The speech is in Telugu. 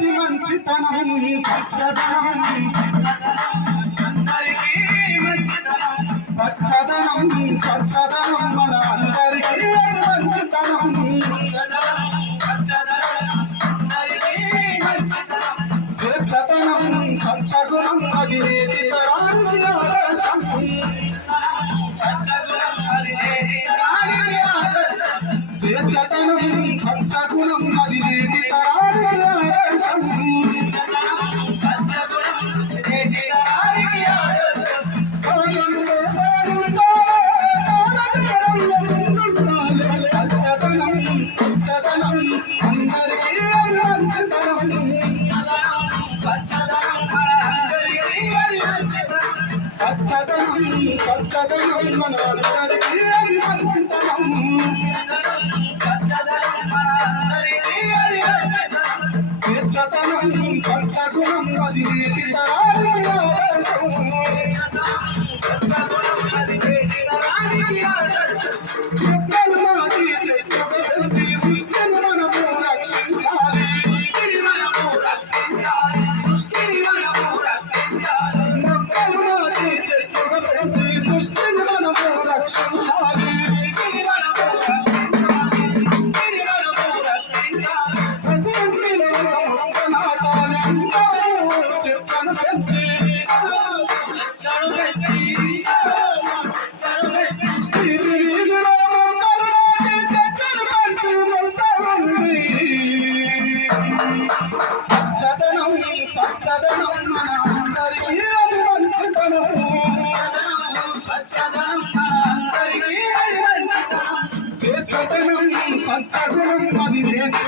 అది మంచితనం సచ్చదనం అందరికీ మంచితనం పచ్చదనం స్వచ్ఛదనం మన అందరికీ అది మంచితనం స్వేచ్ఛతనం సచ్చగుణం అది నేటి తరానికి ఆదర్శం స్వేచ్ఛతనం సచ్చగుణం అది నేటి తరానికి ఆదర్శం స్వచ్ఛదనం అందరికీ అది మంచితనం పచ్చదనం స్వచ్ఛదనం మన అందరికీ అది మంచితనం స్వేచ్ఛతనం స్వచ్ఛగుణం అది నేటి తరానికి ఆదర్శం చెట్లను నాటి చెట్లుగా పెంచి సృష్టిని మనము రక్షించాలి మొక్కలు నాటి చెట్లుగా పెంచి సృష్టిని మనము రక్షించాలి ప్రతి ఇంటిలో ఒక మొక్క నాటాలి అందరూ చెట్లను పెంచి వీధిలో మొక్కలు నాటి చెట్లను పెంచి మొలచాలి పచ్చదనం స్వచ్ఛదనం మన అందరికీ అది మంచితనం స్వేచ్ఛతనం సచ్చగుణం అది నేటి